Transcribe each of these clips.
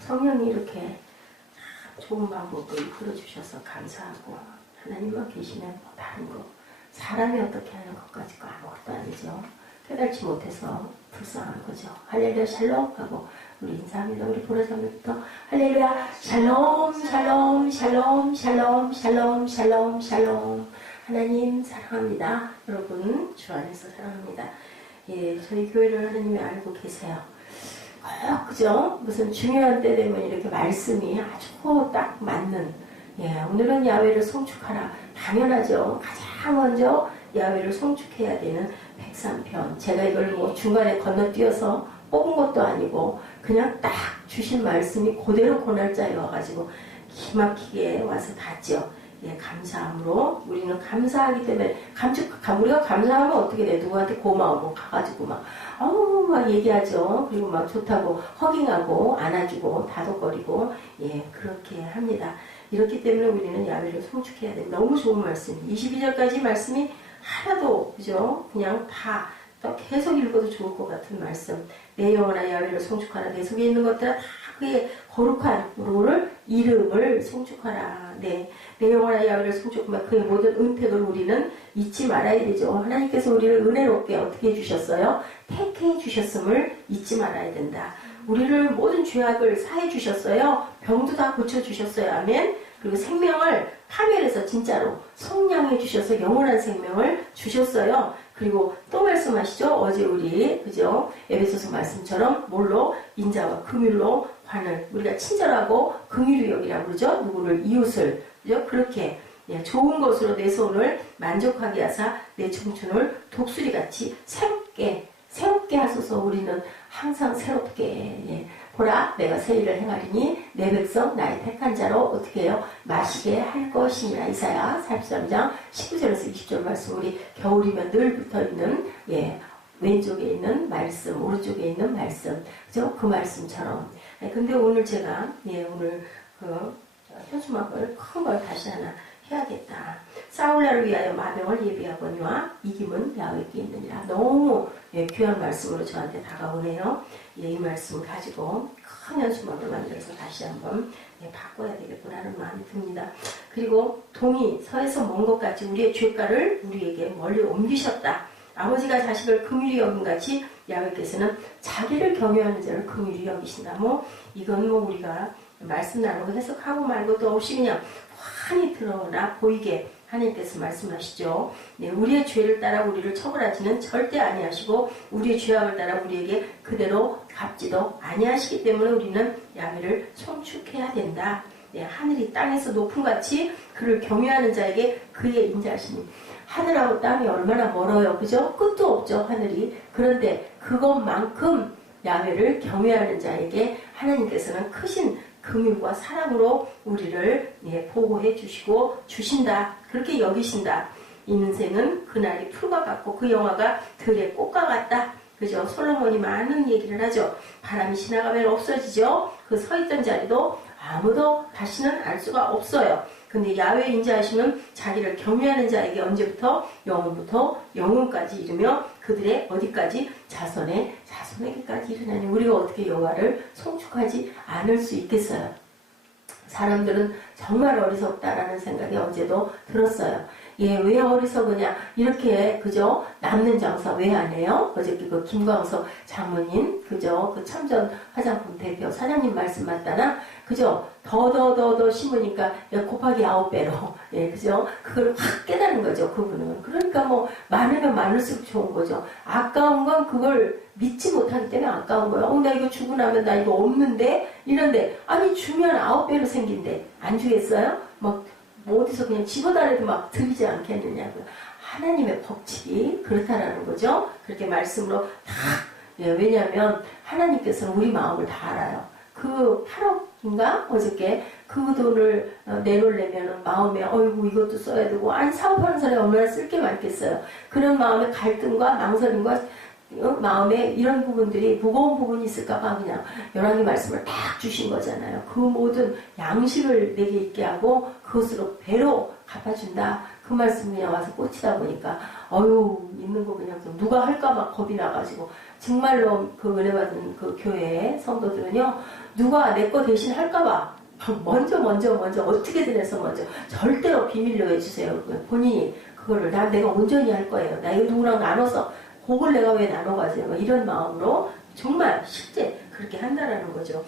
성령이 이렇게 좋은 방법을 이끌어주셔서 감사하고 하나님만 계시면 뭐 다른 거 사람이 어떻게 하는 것까지가 아무것도 아니죠. 깨달지 못해서 불쌍한 거죠. 할렐루야 샬롬 하고 우리 인사합니다. 우리 보라자매부터 할렐루야 샬롬 샬롬 샬롬 샬롬 샬롬 샬롬 샬롬. 하나님 사랑합니다. 여러분 주 안에서 사랑합니다. 예, 저희 교회를 하나님이 알고 계세요. 그죠? 무슨 중요한 때 되면 이렇게 말씀이 아주 딱 맞는, 예, 오늘은 야훼를 송축하라. 당연하죠. 가장 먼저 야훼를 송축해야 되는 103편. 제가 이걸 뭐 중간에 건너뛰어서 뽑은 것도 아니고, 그냥 딱 주신 말씀이 그대로 그날짜에 와가지고, 기막히게 와서 닿죠. 예, 감사함으로 우리는 감사하기 때문에 우리가 감사하면 어떻게 돼? 누구한테 고마우면 가가지고 막 얘기하죠. 그리고 막 좋다고 허깅하고 안아주고 다독거리고 예 그렇게 합니다. 이렇기 때문에 우리는 야훼를 송축해야 됩니다. 너무 좋은 말씀. 22절까지 말씀이 하나도 그죠? 그냥 다 또 계속 읽어도 좋을 것 같은 말씀. 내 영혼아 야훼를 송축하라. 내 속에 있는 것들아 다 그의 거룩한 이름을 송축하라. 네. 내 영혼아 야훼를 송축하면 그의 모든 은택을 우리는 잊지 말아야 되죠. 하나님께서 우리를 은혜롭게 어떻게 해주셨어요? 택해 주셨음을 잊지 말아야 된다. 우리를 모든 죄악을 사해 주셨어요. 병도 다 고쳐주셨어요. 아멘. 그리고 생명을 파멸해서 진짜로 성량해 주셔서 영원한 생명을 주셨어요. 그리고 또 말씀하시죠. 어제 우리 그죠? 에베소서 말씀처럼 뭘로? 인자와 긍휼로 관을 우리가 친절하고 긍휼히 여기라고 그러죠. 누구를 이웃을 그죠? 그렇게 예, 좋은 것으로 내 손을 만족하게 하사 내 청춘을 독수리같이 새롭게 하소서. 우리는 항상 새롭게 예. 보라 내가 새 일을 행하리니 내 백성 나의 택한 자로 어떻게 해요? 마시게 할 것이니라. 이사야 43장 19절에서 20절 말씀. 우리 겨울이면 늘 붙어있는 예, 왼쪽에 있는 말씀 오른쪽에 있는 말씀 그죠? 그 말씀처럼. 예, 근데 오늘 제가 예, 오늘 그 현수막을 큰 걸 다시 하나 해야겠다. 싸울날을 위하여 마병을 예비하거니와 이김은 야훼께 있느니라. 너무 예, 귀한 말씀으로 저한테 다가오네요. 예, 이 말씀을 가지고 큰 현수막을 만들어서 다시 한번 예, 바꿔야 되겠구나 하는 마음이 듭니다. 그리고 동이 서에서 먼 것 같이 우리의 죄가를 우리에게 멀리 옮기셨다. 아버지가 자식을 긍휼히 여김같이 야훼께서는 자기를 경외하는 자를 긍휼히 여기신다. 이건 우리가 말씀 나누고 해석하고 말고도 없이 그냥 환히 드러나 보이게 하나님께서 말씀하시죠. 네, 우리의 죄를 따라 우리를 처벌하지는 절대 아니하시고 우리의 죄악을 따라 우리에게 그대로 갚지도 아니하시기 때문에 우리는 야훼를 송축해야 된다. 네, 하늘이 땅에서 높음같이 그를 경외하는 자에게 그의 인자하시니. 하늘하고 땅이 얼마나 멀어요. 그죠? 끝도 없죠. 하늘이. 그런데 그것만큼 야훼를 경외하는 자에게 하나님께서는 크신 긍휼과 사랑으로 우리를 예, 보호해 주시고 주신다. 그렇게 여기신다. 인생은 그날이 풀과 같고 그 영화가 들의 꽃과 같다. 그죠? 솔로몬이 많은 얘기를 하죠. 바람이 지나가면 없어지죠. 그 서 있던 자리도 아무도 다시는 알 수가 없어요. 근데 야훼 인자하시는 자기를 경외하는 자에게 언제부터? 영원부터 영원까지 이르며 그들의 어디까지? 자손에게까지 이르나니. 우리가 어떻게 여호와를 송축하지 않을 수 있겠어요? 사람들은 정말 어리석다라는 생각이 어제도 들었어요. 예, 왜 어리석으냐? 이렇게, 그죠? 남는 장사 왜 안 해요? 어저께 그 김광석 장모님, 그죠? 그 참전 화장품 대표 사장님 말씀 맞다나? 그죠? 더 심으니까 곱하기 9배로. 예, 그죠? 그걸 확 깨달은 거죠, 그분은. 그러니까 많으면 많을수록 좋은 거죠. 아까운 건 그걸 믿지 못하기 때문에 아까운 거예요. 나 이거 주고 나면 나 이거 없는데? 이런데, 아니, 주면 9배로 생긴데, 안 주겠어요? 어디서 그냥 집어달라도 막 들리지 않겠느냐고요. 하나님의 법칙이 그렇다라는 거죠. 그렇게 말씀으로 다, 예, 왜냐하면 하나님께서는 우리 마음을 다 알아요. 그 8억인가? 어저께 그 돈을 내놓으려면 마음에 어이구 이것도 써야 되고 아니 사업하는 사람이 얼마나 쓸 게 많겠어요. 그런 마음의 갈등과 망설임과 마음에 이런 부분들이 무거운 부분이 있을까봐 그냥 열왕기 말씀을 딱 주신 거잖아요. 그 모든 양식을 내게 있게 하고 그것으로 배로 갚아준다. 그 말씀이 그냥 와서 꽂히다 보니까 있는 거 그냥 누가 할까 막 겁이 나가지고 정말로 그 은혜 받은 그 교회 성도들은요 누가 내 거 대신 할까봐 먼저 어떻게든 해서 먼저 절대로 비밀로 해주세요. 본인이 그거를 내가 온전히 할 거예요. 나 이거 누구랑 나눠서 그걸 내가 왜 나눠가지고 이런 마음으로 정말 실제 그렇게 한다라는 거죠.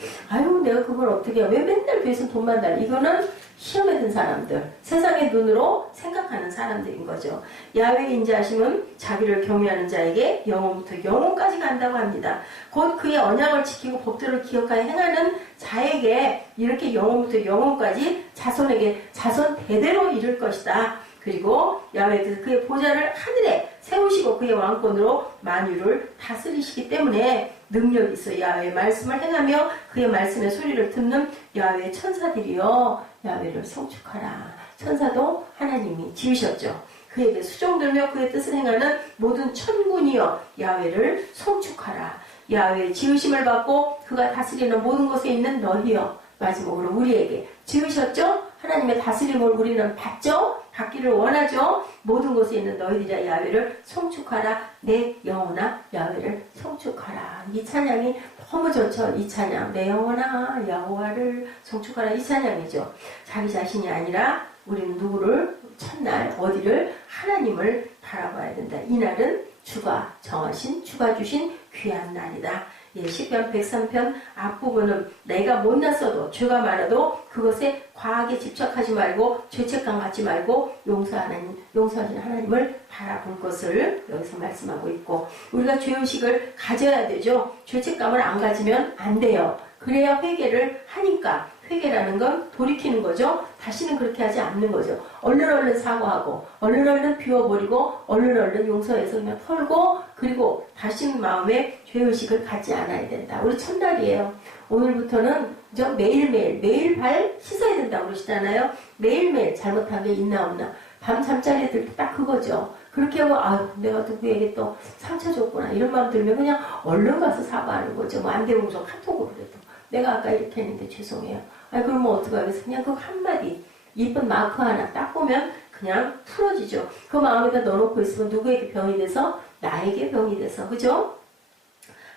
내가 그걸 어떻게 해? 왜 맨날 교회에서 돈만 달라? 이거는 시험에 든 사람들, 세상의 눈으로 생각하는 사람들인 거죠. 야훼 인자하심은 자기를 경외하는 자에게 영원부터 영원까지 간다고 합니다. 곧 그의 언약을 지키고 법도를 기억하여 행하는 자에게 이렇게 영원부터 영원까지 자손에게 자손 대대로 이룰 것이다. 그리고 야훼께서 그의 보좌를 하늘에 세우시고 그의 왕권으로 만유를 다스리시기 때문에 능력이 있어 야훼의 말씀을 행하며 그의 말씀의 소리를 듣는 야훼의 천사들이여 야훼를 성축하라. 천사도 하나님이 지으셨죠. 그에게 수종들며 그의 뜻을 행하는 모든 천군이여 야훼를 성축하라. 야훼의 지으심을 받고 그가 다스리는 모든 곳에 있는 너희여. 마지막으로 우리에게 지으셨죠? 하나님의 다스림을 우리는 받죠? 받기를 원하죠? 모든 곳에 있는 너희들이야 야훼를 성축하라. 내 영혼아 야훼를 성축하라. 이 찬양이 너무 좋죠. 이 찬양 내 영혼아 여호와를 성축하라. 이 찬양이죠. 자기 자신이 아니라 우리는 누구를 첫날 어디를 하나님을 바라봐야 된다. 이날은 주가 정하신 주가 주신 귀한 날이다. 시편 103편 앞부분은 내가 못났어도 죄가 많아도 그것에 과하게 집착하지 말고 죄책감 갖지 말고 용서하신 하나님을 바라볼 것을 여기서 말씀하고 있고 우리가 죄의식을 가져야 되죠. 죄책감을 안 가지면 안 돼요. 그래야 회개를 하니까 회개라는 건 돌이키는 거죠. 다시는 그렇게 하지 않는 거죠. 얼른 사과하고 얼른 비워버리고 얼른 용서해서 그냥 털고 그리고 다시는 마음에 죄의식을 갖지 않아야 된다. 우리 첫날이에요. 오늘부터는 매일 발 씻어야 된다고 그러시잖아요. 매일매일 잘못한 게 있나 없나. 밤 잠자리에 들 때 딱 그거죠. 그렇게 하고 내가 누구에게 또 상처 줬구나 이런 마음 들면 그냥 얼른 가서 사과하는 거죠. 뭐 안 되면 우선 카톡으로 해도 내가 아까 이렇게 했는데 죄송해요. 그러면 어떡하겠어. 그냥 그 한마디 이쁜 마크 하나 딱 보면 그냥 풀어지죠. 그 마음에다 넣어놓고 있으면 누구에게 병이 돼서 나에게 병이 돼서 그죠?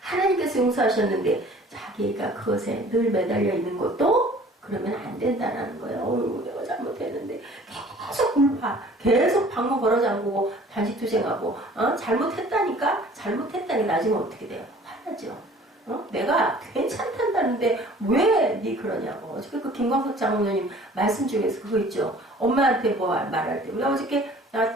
하나님께서 용서하셨는데 자기가 그것에 늘 매달려 있는 것도 그러면 안 된다는 거예요. 내가 잘못했는데 계속 불파 계속 방문 걸어 잠그고 단식투쟁하고 잘못했다니까 나중에 어떻게 돼요? 화나죠. 내가 괜찮단다는데 왜 니 그러냐고. 어저께 그 김광석 장로님 말씀 중에서 그거 있죠. 엄마한테 뭐 말할 때. 우리 어저께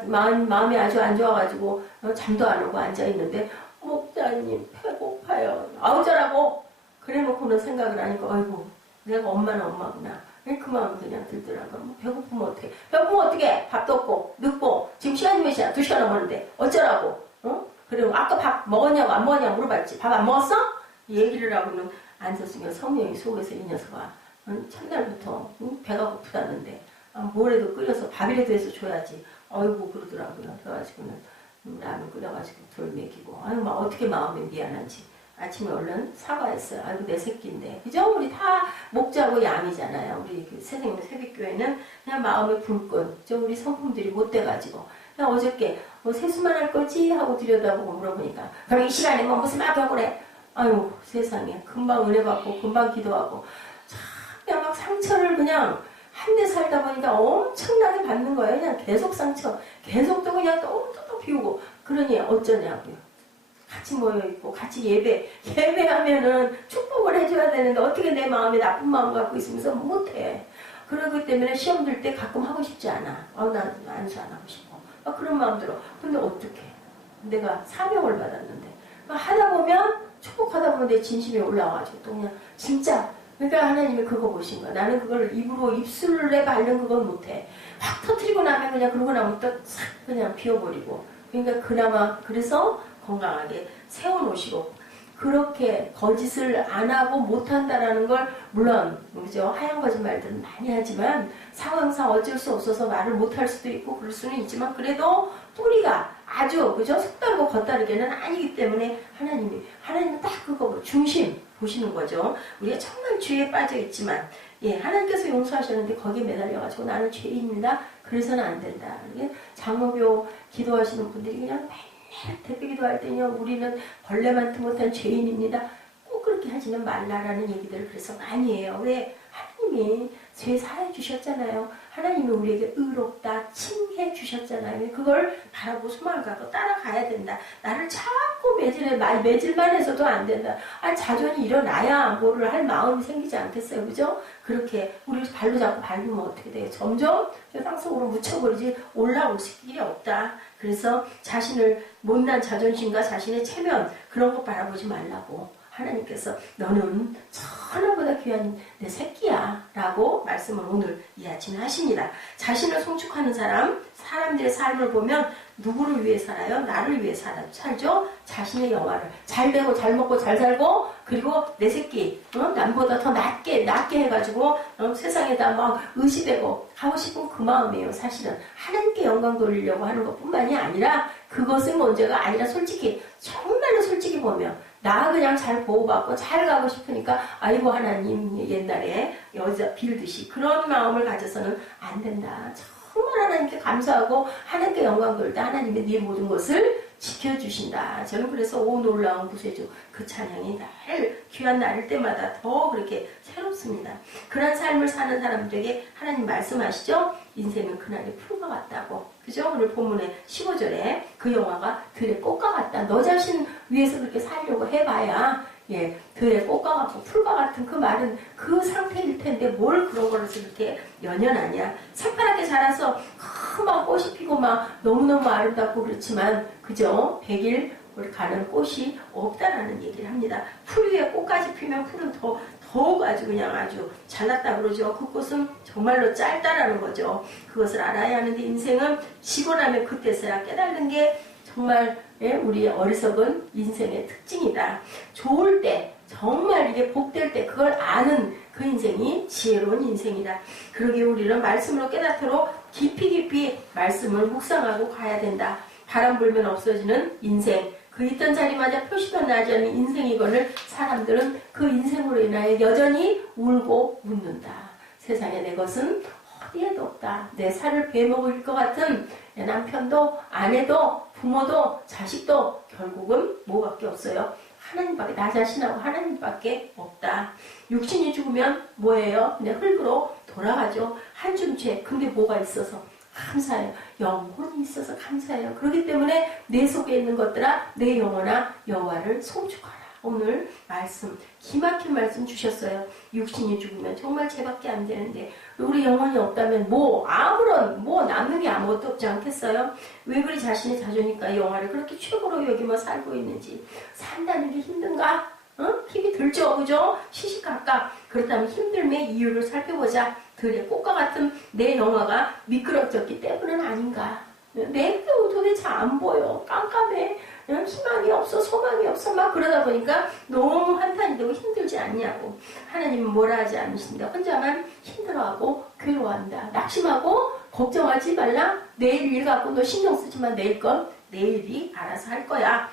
마음이 아주 안 좋아가지고 잠도 안 오고 앉아있는데 목사님 배고파요. 어쩌라고. 그래놓고는 생각을 하니까 아이고 내가 엄마는 엄마구나. 그 마음이 그냥 들더라고요. 배고프면 어떡해. 배고프면 어떡해. 밥도 없고 늦고 지금 시간이 몇 시야? 2시간 넘었는데 어쩌라고. 그리고 아까 밥 먹었냐고 안 먹었냐고 물어봤지. 밥 안 먹었어? 얘기를 하고는 앉았으니까 성령이 속에서 이 녀석아 첫날부터 배가 고프다는데 뭐라도 끓여서 밥이라도 해서 줘야지. 아이고 그러더라고요. 그래가지고는 라면 끓여가지고 돌 먹이고 막 어떻게 마음이 미안한지 아침에 얼른 사과했어요. 아이고 내 새끼인데 그죠? 우리 다 목자고 양이잖아요. 우리 그 새생명 새벽교회는 그냥 마음의 불끈 우리 성품들이 못 돼가지고 그냥 어저께 세수만 할 거지 하고 들여다보고 물어보니까 그럼 이 시간에 무슨 막하고 그래. 아유 세상에 금방 은혜 받고 금방 기도하고 참 막 상처를 그냥 한 대 살다 보니까 엄청나게 받는 거예요. 그냥 계속 상처 계속 또 그냥 또 비우고 그러니 어쩌냐고요. 같이 모여있고 같이 예배하면은 축복을 해줘야 되는데 어떻게 내 마음에 나쁜 마음 갖고 있으면서 못해. 그러기 때문에 시험 들 때 가끔 하고 싶지 않아. 난 안수 안 하고 싶어. 그런 마음 들어. 근데 어떡해. 내가 사명을 받았는데 하다 보면 축복하다 보면 내 진심이 올라와가지고 또 그냥 진짜 그러니까 하나님이 그거 보신 거야. 나는 그걸 입술에 바른 그건 못해. 확 터뜨리고 나면 그냥 그러고 나면 또 싹 그냥 비워버리고 그러니까 그나마 그래서 건강하게 세워놓으시고 그렇게 거짓을 안 하고 못한다라는 걸 물론 그죠? 하얀 거짓말들은 많이 하지만 상황상 어쩔 수 없어서 말을 못할 수도 있고 그럴 수는 있지만 그래도 뿌리가 아주 그죠? 색다르고 겉다르게는 아니기 때문에 하나님은 딱 그거 중심 보시는 거죠. 우리가 정말 죄에 빠져 있지만 하나님께서 용서하셨는데 거기에 매달려가지고 나는 죄인이다. 그래서는 안 된다. 장로교 기도하시는 분들이 그냥 맨날 대표 기도할 때요, 우리는 벌레만도 못한 죄인입니다. 꼭 그렇게 하지는 말라라는 얘기들을 그래서 많이 해요. 왜? 하나님이 죄 사해 주셨잖아요. 하나님이 우리에게 의롭다 칭해 주셨잖아요. 그걸 바라고 소망을 갖고 따라가야 된다. 나를 자꾸 매질만 해서도 안 된다. 자존이 일어나야 뭐를 할 마음이 생기지 않겠어요. 그죠? 그렇게 우리 발로 잡고 밟으면 어떻게 돼요? 점점 땅속으로 묻혀버리지 올라올 길이 없다. 그래서 자신을 못난 자존심과 자신의 체면 그런 거 바라보지 말라고 하나님께서 너는 천하보다 귀한 내 새끼야 라고 말씀을 오늘 이 아침에 하십니다. 자신을 송축하는 사람들의 삶을 보면 누구를 위해 살아요? 나를 위해 살죠? 자신의 영화를 잘 되고 잘 먹고 잘 살고 그리고 내 새끼 남보다 더 낫게 해가지고 세상에다 막 의시되고 하고 싶은 그 마음이에요. 사실은 하나님께 영광 돌리려고 하는 것뿐만이 아니라 그것은 문제가 아니라 정말로 솔직히 보면 나 그냥 잘 보호받고 잘 가고 싶으니까 아이고 하나님 옛날에 여자 빌듯이 그런 마음을 가져서는 안 된다. 정말 하나님께 감사하고 하나님께 영광 돌 때 하나님이 네 모든 것을 지켜주신다. 저는 그래서 오 놀라운 구세주 그 찬양이 귀한 날일 때마다 더 그렇게 새롭습니다. 그런 삶을 사는 사람들에게 하나님 말씀하시죠. 인생은 그날의 풀과 같다고. 그죠? 오늘 본문의 15절에 그 영화가 들의 꽃과 같다. 너 자신 위해서 그렇게 살려고 해봐야 들의 꽃과 같고 풀과 같은 그 말은 그 상태일 텐데 뭘 그런 거를 이렇게 연연하냐. 새파랗게 자라서 막 꽃이 피고 막 너무너무 아름답고 그렇지만 그죠? 100일 가는 꽃이 없다라는 얘기를 합니다. 풀 위에 꽃까지 피면 풀은 더욱 아주 그냥 아주 잘났다 그러죠. 그 꽃은 정말로 짧다라는 거죠. 그것을 알아야 하는데 인생은 지고 나면 그때서야 깨달는 게 정말 우리 어리석은 인생의 특징이다. 좋을 때 정말 이게 복될 때 그걸 아는 그 인생이 지혜로운 인생이다. 그러기에 우리는 말씀으로 깨닫도록 깊이 말씀을 묵상하고 가야 된다. 바람 불면 없어지는 인생, 그 있던 자리마저 표시도 나지 않는 인생이거늘 사람들은 그 인생으로 인하여 여전히 울고 웃는다. 세상에 내 것은 어디에도 없다. 내 살을 베먹을 것 같은 내 남편도 아내도 부모도 자식도 결국은 뭐밖에 없어요. 하나님밖에, 나 자신하고 하나님밖에 없다. 육신이 죽으면 뭐예요? 그냥 흙으로 돌아가죠. 한줌 죄. 근데 뭐가 있어서 감사해요. 영혼이 있어서 감사해요. 그렇기 때문에 내 속에 있는 것들아 내 영혼아 여호와를 송축하라. 오늘 말씀 기막힌 말씀 주셨어요. 육신이 죽으면 정말 죄밖에 안 되는데 우리 영혼이 없다면 아무런 남는 게 아무것도 없지 않겠어요? 왜 그리 자신의 자존심과 영화를 그렇게 최고로 여기며 살고 있는지. 산다는 게 힘든가? 힘이 들죠, 그죠? 시시각각. 그렇다면 힘듦의 이유를 살펴보자. 들의 꽃과 같은 내 영화가 미끄러졌기 때문은 아닌가? 내 도대체 안 보여. 깜깜해. 희망이 없어, 소망이 없어. 막 그러다 보니까 너무 한탄이 되고 힘들지 않냐고. 하나님은 뭐라 하지 않으신데 혼자만 힘들어하고 괴로워한다. 낙심하고 걱정하지 말라. 내일 일 갖고 너 신경 쓰지만 내일 건 내일이 알아서 할 거야.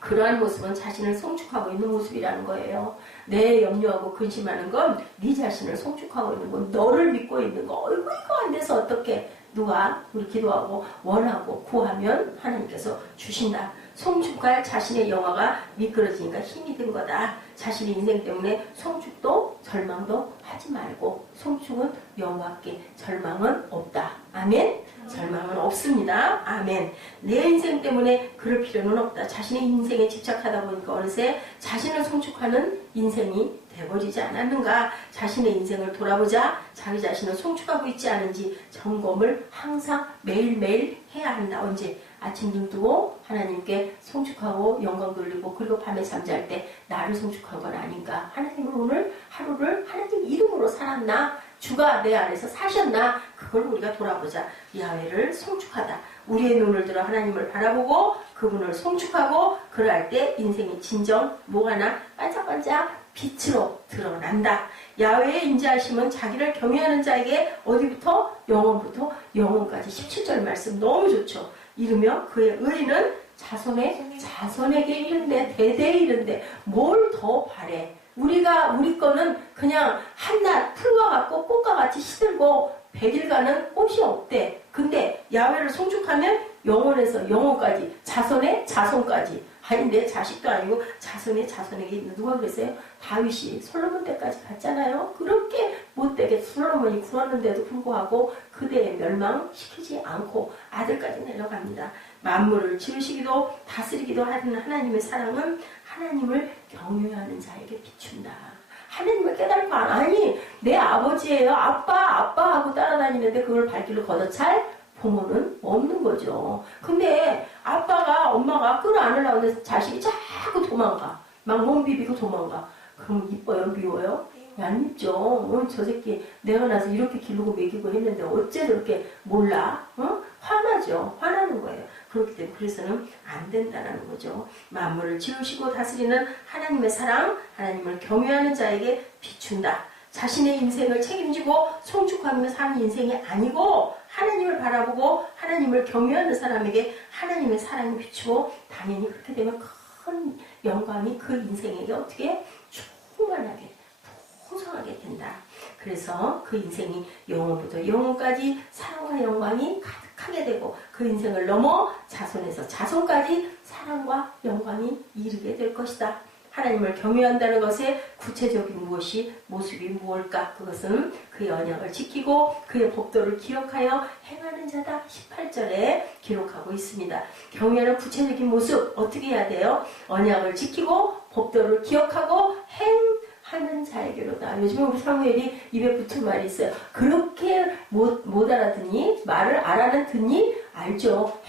그러한 모습은 자신을 송축하고 있는 모습이라는 거예요. 내 염려하고 근심하는 건 네 자신을 송축하고 있는 건 너를 믿고 있는 거. 이거 안 돼서 어떻게 누가 우리 기도하고 원하고 구하면 하나님께서 주신다. 송축할 자신의 영화가 미끄러지니까 힘이 든 거다. 자신의 인생 때문에 송축도 절망도 하지 말고 송축은 여호와께 절망은 없다. 아멘. 절망은 없습니다. 아멘. 내 인생 때문에 그럴 필요는 없다. 자신의 인생에 집착하다 보니까 어느새 자신을 송축하는 인생이 돼버리지 않았는가. 자신의 인생을 돌아보자. 자기 자신을 송축하고 있지 않은지 점검을 항상 매일매일 해야 한다. 언제? 아침 눈 뜨고 하나님께 송축하고 영광 돌리고 그리고 밤에 잠잘 때 나를 송축한 건 아닌가. 하나님은 오늘 하루를 하나님 이름으로 살았나? 주가 내 안에서 사셨나? 그걸 우리가 돌아보자. 야훼를 송축하다. 우리의 눈을 들어 하나님을 바라보고 그분을 송축하고 그럴 때 인생의 진정 뭐하나 반짝반짝 빛으로 드러난다. 야훼의 인자하심은 자기를 경외하는 자에게 어디부터? 영원부터 영원까지. 17절 말씀 너무 좋죠. 이르며 그의 의는 자손에게 이른데 대대에 이른데 뭘 더 바래. 우리 거는 그냥 한낱 풀과 같고 꽃과 같이 시들고 100일간은 옷이 없대. 근데 야훼를 송축하면 영혼에서 영혼까지, 자손의 자손까지. 아니 내 자식도 아니고 자손의 자손에게 누가 그랬어요? 다윗이 솔로몬 때까지 갔잖아요. 그렇게 못되게 솔로몬이 굴었는데도 불구하고 그대에 멸망시키지 않고 아들까지 내려갑니다. 만물을 지으시기도 다스리기도 하는 하나님의 사랑은 하나님을 경외하는 자에게 비춘다. 하나님을 깨달고 아니 내 아버지예요. 아빠 하고 따라다니는데 그걸 발길로 걷어찰 부모는 없는 거죠. 근데 아빠가 엄마가 끌어안으려고 하는데 자식이 자꾸 도망가. 막 몸 비비고 도망가. 그럼 이뻐요? 미워요? 안 입죠. 저 새끼 내가 나서 이렇게 기르고 먹이고 했는데 어째 저렇게 몰라? 화나죠. 화나는 거예요. 그렇기 때문에 그래서는 안 된다는 거죠. 만물을 지으시고 다스리는 하나님의 사랑, 하나님을 경외하는 자에게 비춘다. 자신의 인생을 책임지고 송축하며 사는 인생이 아니고 하나님을 바라보고 하나님을 경외하는 사람에게 하나님의 사랑이 비추고 당연히 그렇게 되면 큰 영광이 그 인생에게 어떻게 충만하게 풍성하게 된다. 그래서 그 인생이 영혼부터 영혼까지 사랑과 영광이 가득하게 되고 그 인생을 넘어 자손에서 자손까지 사랑과 영광이 이르게 될 것이다. 하나님을 경외한다는 것의 구체적인 모습이 무엇일까? 그것은 그의 언약을 지키고 그의 법도를 기억하여 행하는 자다. 18절에 기록하고 있습니다. 경외하는 구체적인 모습 어떻게 해야 돼요? 언약을 지키고 법도를 기억하고 행하는 자에게로다. 요즘에 우리 사무엘이 입에 붙은 말이 있어요. 그렇게 못 알아듣니? 말을 알아는 듣니? 알죠.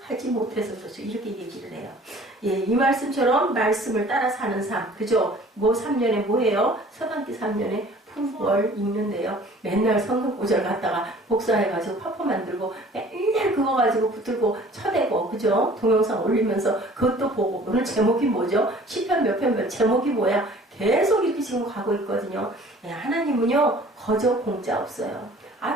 하지 못해서 그렇죠. 이렇게 얘기를 해요. 예, 이 말씀처럼 말씀을 따라 사는 삶. 그죠? 3년에 뭐예요? 서당기 3년에 풀월 읽는데요. 맨날 성경 구절 갖다가 복사해가지고 파포 만들고 맨날 그거 가지고 붙들고 쳐대고 그죠? 동영상 올리면서 그것도 보고 오늘 제목이 뭐죠? 시편 몇 편 제목이 뭐야? 계속 이렇게 지금 가고 있거든요. 예, 하나님은요 거저 공짜 없어요.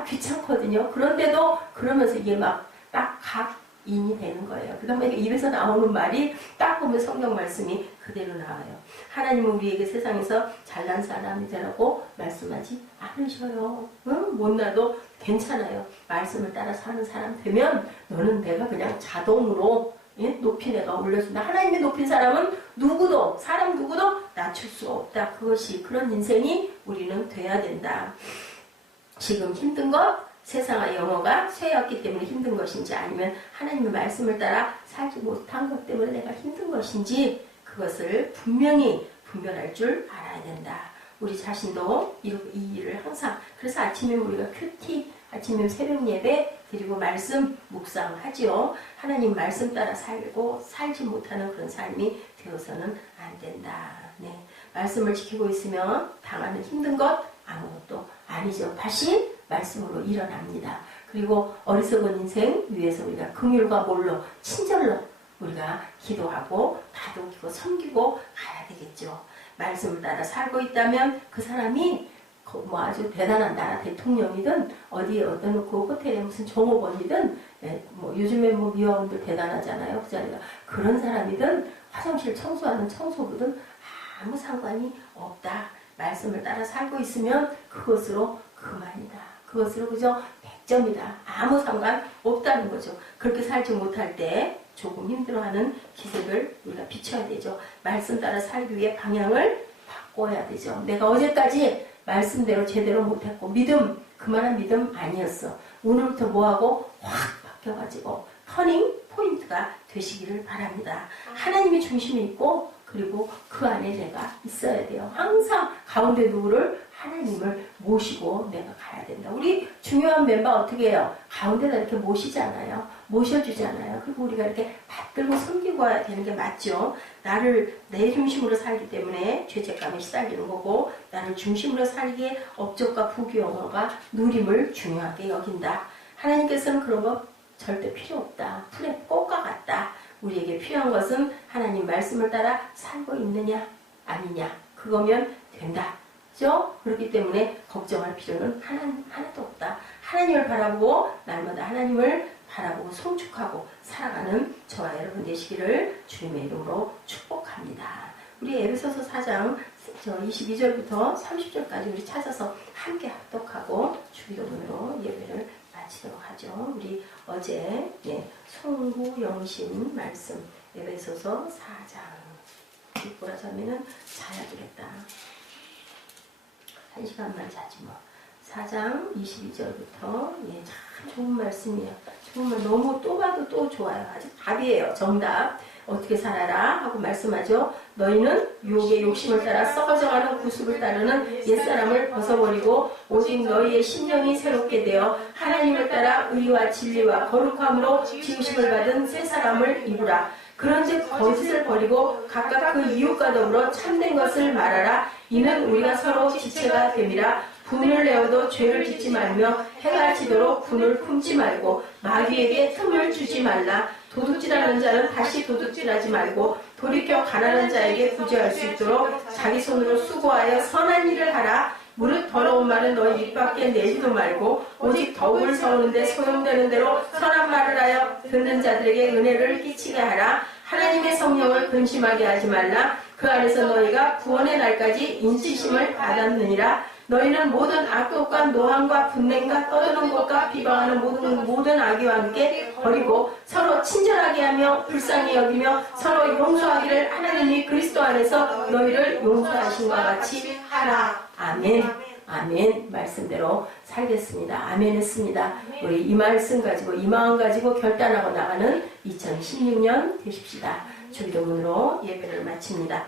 귀찮거든요. 그런데도 그러면서 이게 막 딱 각인이 되는 거예요. 그 다음에 입에서 나오는 말이 딱 보면 성경 말씀이 그대로 나와요. 하나님은 우리에게 세상에서 잘난 사람이 되라고 말씀하지 않으셔요. 못나도 괜찮아요. 말씀을 따라 사는 사람 되면 너는 내가 그냥 자동으로 높이 내가 올려준다. 하나님이 높인 사람은 사람 누구도 낮출 수 없다. 그것이 그런 인생이 우리는 돼야 된다. 지금 힘든 것 세상의 영어가 쇠였기 때문에 힘든 것인지 아니면 하나님의 말씀을 따라 살지 못한 것 때문에 내가 힘든 것인지 그것을 분명히 분별할 줄 알아야 된다. 우리 자신도 이 일을 항상 그래서 아침에 우리가 큐티 아침에 새벽 예배 드리고 말씀 묵상하지요. 하나님 말씀 따라 살지 못하는 그런 삶이 되어서는 안 된다. 네. 말씀을 지키고 있으면 당하는 힘든 것 아무것도 아니죠. 다시 말씀으로 일어납니다. 그리고 어리석은 인생 위에서 우리가 긍휼과 몰로 친절로 우리가 기도하고 다독이고 섬기고 가야 되겠죠. 말씀을 따라 살고 있다면 그 사람이 아주 대단한 나라 대통령이든 어디에 어떤 그 호텔에 무슨 종업원이든 요즘에 미화원들 대단하잖아요. 그 자리가 그런 사람이든 화장실 청소하는 청소부든 아무 상관이 없다. 말씀을 따라 살고 있으면 그것으로 그만이다. 그것으로 그저 100점이다. 아무 상관 없다는 거죠. 그렇게 살지 못할 때 조금 힘들어하는 기색을 우리가 비춰야 되죠. 말씀 따라 살기 위해 방향을 바꿔야 되죠. 내가 어제까지 말씀대로 제대로 못했고 그만한 믿음 아니었어. 오늘부터 뭐하고 확 바뀌어가지고 터닝 포인트가 되시기를 바랍니다. 하나님이 중심이 있고 그리고 그 안에 내가 있어야 돼요. 항상 가운데 누구를 하나님을 모시고 내가 가야 된다. 우리 중요한 멤버 어떻게 해요? 가운데다 이렇게 모시잖아요. 모셔주잖아요. 그리고 우리가 이렇게 받들고 섬기고 해야 되는 게 맞죠. 나를 내 중심으로 살기 때문에 죄책감에 시달리는 거고 나를 중심으로 살기에 업적과 부귀영화가 누림을 중요하게 여긴다. 하나님께서는 그런 거 절대 필요 없다. 풀의 꽃과 같다. 우리에게 필요한 것은 하나님 말씀을 따라 살고 있느냐 아니냐 그거면 된다. 그렇죠? 그렇기 때문에 걱정할 필요는 하나도 없다. 하나님을 바라보고 날마다 하나님을 바라보고 송축하고 살아가는 저와 여러분 되시기를 주님의 이름으로 축복합니다. 우리 에베소서 4장 22절부터 30절까지 우리 찾아서 함께 합독하고 주기 주기도문으로 예배를 마치도록 하죠. 우리 어제 송구영신 말씀 에베소서 4장 읽고 나서면은 자야 되겠다. 1시간만 자지 뭐. 4장 22절부터 참 좋은 말씀이에요. 정말 너무 또 봐도 또 좋아요. 아주 답이에요. 정답. 어떻게 살아라 하고 말씀하죠. 너희는 유혹의 욕심을 따라 썩어져가는 구습을 따르는 옛사람을 벗어버리고 오직 너희의 심령이 새롭게 되어 하나님을 따라 의와 진리와 거룩함으로 지으심을 받은 새 사람을 입으라. 그런즉 거짓을 버리고 각각 그 이웃과 더불어 참된 것을 말하라. 이는 우리가 서로 지체가 됨이라. 분을 내어도 죄를 짓지 말며 해가 지도록 분을 품지 말고 마귀에게 틈을 주지 말라. 도둑질하는 자는 다시 도둑질하지 말고 돌이켜 가난한 자에게 구제할 수 있도록 자기 손으로 수고하여 선한 일을 하라. 무릇 더러운 말은 너희 입 밖에 내지도 말고 오직 덕을 세우는데 소용되는 대로 선한 말을 하여 듣는 자들에게 은혜를 끼치게 하라. 하나님의 성령을 근심하게 하지 말라. 그 안에서 너희가 구원의 날까지 인치심을 받았느니라. 너희는 모든 악독과 노함과 분냉과 떠드는 것과 비방하는 모든 악의와 함께 버리고 서로 친절하게 하며 불쌍히 여기며 서로 용서하기를 하나님이 그리스도 안에서 너희를 용서하신 것과 같이 하라. 아멘. 아멘. 말씀대로 살겠습니다. 아멘 했습니다. 우리 이 말씀 가지고 이 마음 가지고 결단하고 나가는 2016년 되십시다. 주기도문으로 예배를 마칩니다.